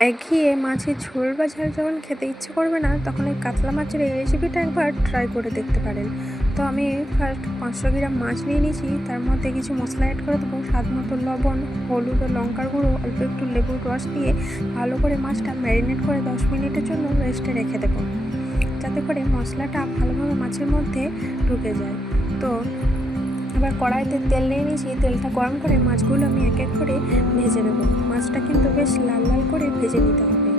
একঘেয়ে মাছের ঝোল বা ঝাল যখন খেতে ইচ্ছে করবে না, তখন এই কাতলা মাছের এই রেসিপিটা একবার ট্রাই করে দেখতে পারেন। তো আমি ফার্স্ট 500 গ্রাম মাছ নিয়ে নিয়েছি। তার মধ্যে কিছু মশলা অ্যাড করে দেবো, স্বাদ মতো লবণ, হলুদ ও লঙ্কার গুঁড়ো, অল্প একটু লেবুর রস দিয়ে ভালো করে মাছটা ম্যারিনেট করে 10 মিনিটের জন্য রেস্টে রেখে দেবো, যাতে করে মশলাটা ভালোভাবে মাছের মধ্যে ঢুকে যায়। তো এবার কড়াইতে তেল নিয়ে নিয়েছি, তেলটা গরম করে মাছগুলো আমি এক এক করে ভেজে নেব। মাছটা কিন্তু বেশ লাল লাল করে ভেজে নিতে হবে।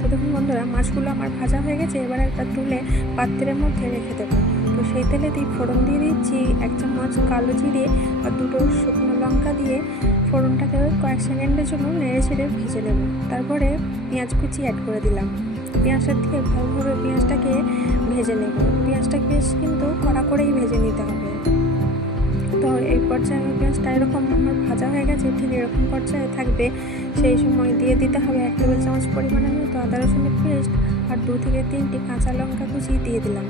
তো দেখুন বন্ধুরা, মাছগুলো আমার ভাজা হয়ে গেছে। এবার একটা তুলে পাত্রের মধ্যে রেখে দেবো। তো সেই তেলে ফোড়ন দিয়ে দিচ্ছি 1 চামচ কালো জিরে আর 2টো শুকনো লঙ্কা দিয়ে ফোড়নটাকে কয়েক সেকেন্ডের জন্য নেড়ে ছেড়ে ভেজে নেব। তারপরে পেঁয়াজ কুচি অ্যাড করে দিলাম। পেঁয়াজটার থেকে ভালোভাবে পেঁয়াজটাকে ভেজে নেব। পেঁয়াজটাকে বেশ কিন্তু কড়া করেই ভেজে নিতে হবে। তো এই পর্যায়ে আমি পেঁয়াজটা এরকম আমার ভাজা হয়ে গেছে, ঠিক এরকম পর্যায়ে থাকবে। সেই সময় দিয়ে দিতে হবে 1 টেবিল চামচ পরিমাণের মতো আদা রসুনের পেস্ট আর 2 থেকে 3টি কাঁচা লঙ্কা কুচি দিয়ে দিলাম।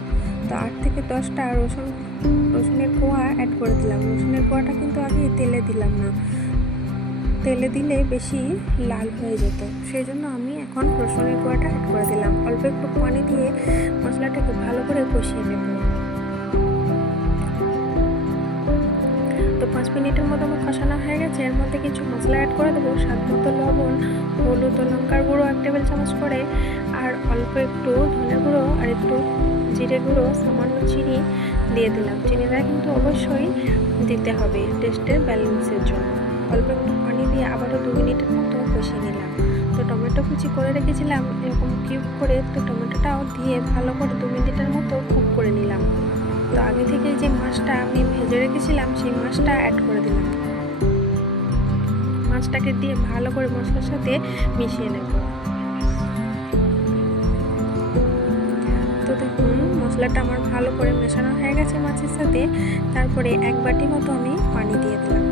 তো 8 থেকে 10টা রসুনের কোয়া অ্যাড করে দিলাম। রসুনের কোয়াটা কিন্তু আগে তেলে দিলাম না, তেলে দিলে বেশি লাল হয়ে যেত, সেই জন্য আমি এখন রসুনের কোয়াটা অ্যাড করে দিলাম। অল্প একটু পানি দিয়ে মশলাটাকে ভালো করে কষিয়ে নেব। তো 5 মিনিটের মতো আমার কষানো হয়ে গেছে। এর মধ্যে কিছু মশলা অ্যাড করে দেবো, স্বাদ মতো লবণ, হলুদ ও লঙ্কার গুঁড়ো 1 টেবিল চামচ করে, আর অল্প একটু ধনে গুঁড়ো আর একটু জিরে গুঁড়ো, সামান্য চিনি দিয়ে দিলাম। চিনিটা কিন্তু অবশ্যই দিতে হবে টেস্টের ব্যালেন্সের জন্য। অল্প একটু পানি দিয়ে আবারও 2 মিনিটের মতো কষিয়ে নিলাম। তো টমেটো কুচি করে রেখেছিলাম এরকম কিউব করে, তো টমেটোটাও দিয়ে ভালো করে 2 মিনিটের মতো কুক করে নিলাম। তো আগে থেকে যে মাছটা আমি ভেজে রেখেছিলাম সেই মাছটা অ্যাড করে দিলাম। মাছটাকে দিয়ে ভালো করে মশলার সাথে মিশিয়ে নেব। তো দেখুন মশলাটা আমার ভালো করে মেশানো হয়ে গেছে মাছের সাথে। তারপরে 1 বাটি মতো আমি পানি দিয়ে দিলাম।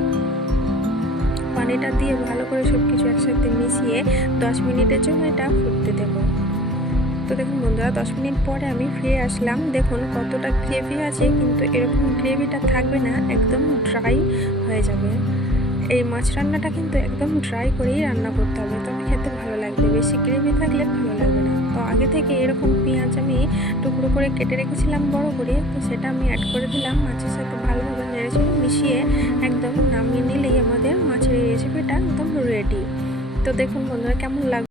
পানিটা দিয়ে ভালো করে সব কিছু একসাথে মিশিয়ে 10 মিনিটের জন্য এটা ফুটতে দেবো। তো দেখুন বন্ধুরা, 10 মিনিট পরে আমি ফিরে আসলাম। দেখুন কতটা গ্রেভি আছে, কিন্তু এরকম গ্রেভিটা থাকবে না, একদম ড্রাই হয়ে যাবে। এই মাছ রান্নাটা কিন্তু একদম ড্রাই করেই রান্না করতে হবে, তবে খেতে ভালো লাগবে। বেশি গ্রেভি থাকলে ভালো লাগবে না। তো আগে থেকে এরকম পেঁয়াজ আমি টুকরো করে কেটে রেখেছিলাম বড় করে, তো সেটা আমি অ্যাড করে দিলাম। মাছের সাথে ভালোভাবে নেড়েচেড়ে মিশিয়ে একদম নামিয়ে নিলেই আমাদের মাছের এই রেসিপিটা একদম রেডি। তো দেখুন বন্ধুরা, কেমন লাগবে।